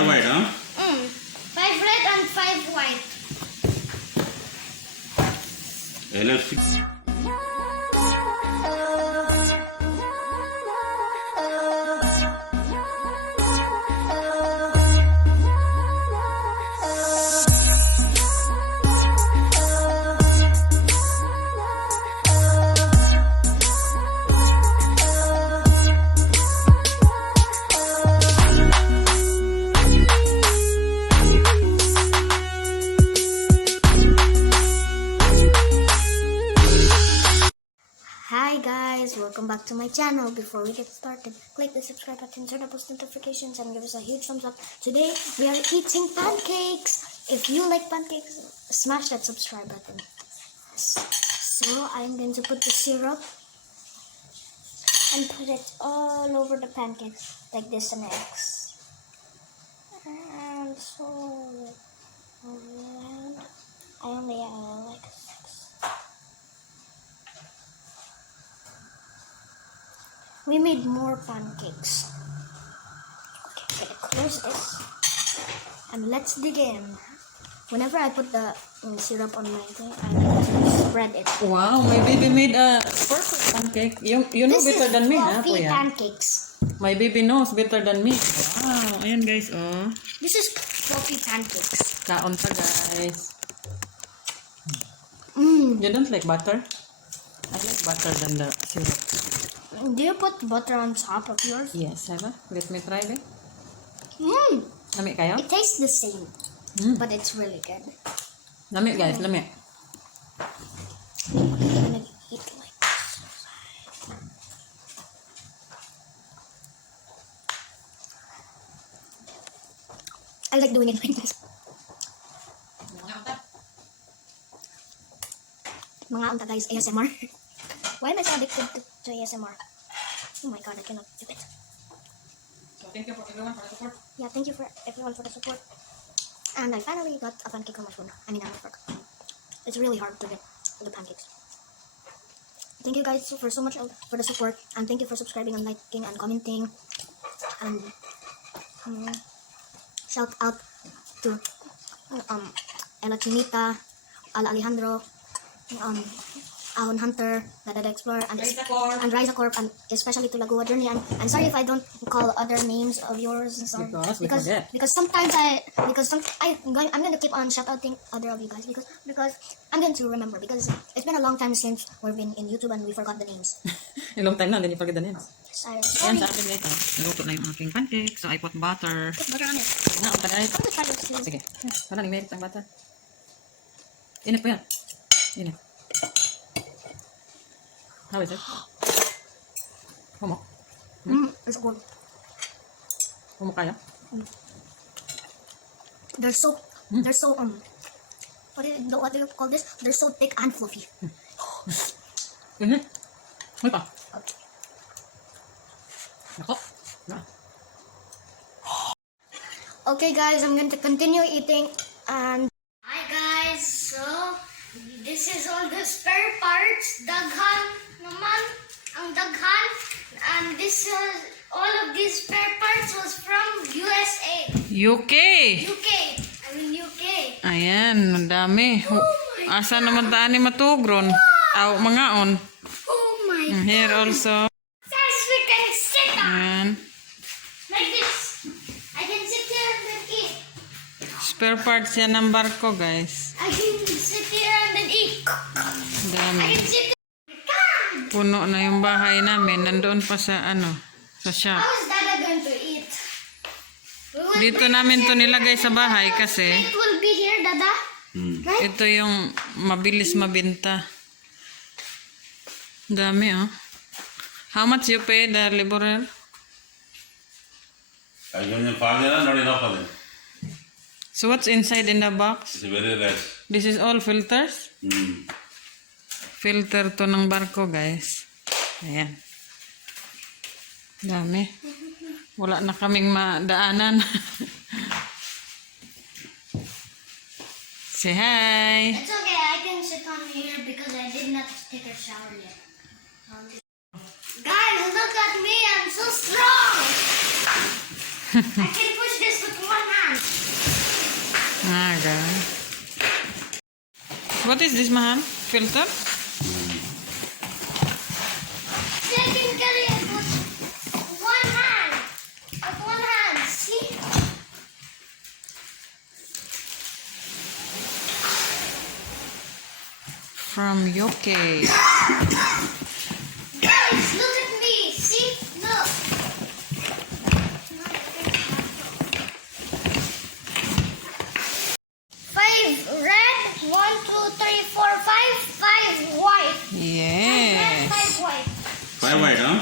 5 white, huh? 5 red and 5 white. Let's see. Hi guys, welcome back to my channel. Before we get started, click the subscribe button, turn on post notifications, and give us a huge thumbs up. Today we are eating pancakes. If you like pancakes, smash that subscribe button. So I'm going to put the syrup and put it all over the pancakes like this and eggs. And so I only like 6. We made more pancakes. Okay, I'm gonna close this and let's dig in. Whenever I put the syrup on my thing, I like to spread it. Wow, my baby made a perfect pancake. You know This better than me, ha, fluffy Kuya? pancakes. My baby knows better than me. Wow, ayan guys, oh. This is fluffy pancakes. Kaon pa, guys. Mm. You don't like butter? I like butter than the syrup. Do you put butter on top of yours? Yes, have a? Let me try it. Mm. Lami kayo? It tastes the same, but it's really good. Lami guys, lami. I'm gonna eat like this. I like doing it like this. Mga unta guys, ASMR. Why am I so addicted to ASMR? Oh my god, I cannot do it. So thank you for everyone for the support. Yeah, thank you for everyone for the support. And I finally got a pancake on my phone. I mean, on my fork. It's really hard to get the pancakes. Thank you guys for so much for the support, and thank you for subscribing and liking and commenting. And shout out to Ella Chinita, Ala Alejandro, Ahon Hunter, Dada the Explorer, and Riza Corp, and especially to Lagoa Journey. And sorry if I don't call other names of yours. Sorry. Because sometimes I'm gonna keep on shout outing other of you guys because I'm going to remember, because it's been a long time since we've been in YouTube and we forgot the names. A long time na, then you forget the names. Sorry. Ayan sa akin guys, naluto na yung aking pancake. So I put butter. Put butter on it. Nga, unta guys. I'm gonna try this too. Sige, parang i-merit ang butter. Init po yan. Init. How is it? Homo? It's good. Homo kaya? They're so what do you call this? They're so thick and fluffy. Init. May pa. Okay. Nako. Okay guys, I'm going to continue eating. And hi guys, so this is all the spare parts. Daghan naman ang daghan, and this was all of these spare parts was from USA. UK. UK. Ayan, madami. Asa naman taan ni matugron? Aw, mangaon. Oh my Here god. also. Yes, we can sit on Ayan. like this. I can sit here and then eat. Spare parts yan ng barko, guys. I can sit here and then eat. I Dami. can sit there. Puno na yung bahay namin. Nandoon pa sa sa shop. How is Dada going to eat? Dito namin to nilagay sa bahay kasi It will be here, Dada. Right? ito yung mabilis mabenta. Dami, oh. How much you pay the laborer? I give them 5 not enough for them. So what's inside in the box? It's very less. This is all filters? Filter to ng barko, guys. Ayan. Dami. Wala na kaming madaanan. Say hi. It's okay, I can sit on here because I did not take a shower yet. Guys, look at me, I'm so strong! I can push this with one hand. guys. What is this, Mahan? Filter? Second curry with one hand. With one hand, see? From UK. Guys, look at me. See? Look. 5 red, 1, 2, 3, 4, 5, 5 white. Yeah. Red, 5 white. 5 white, huh?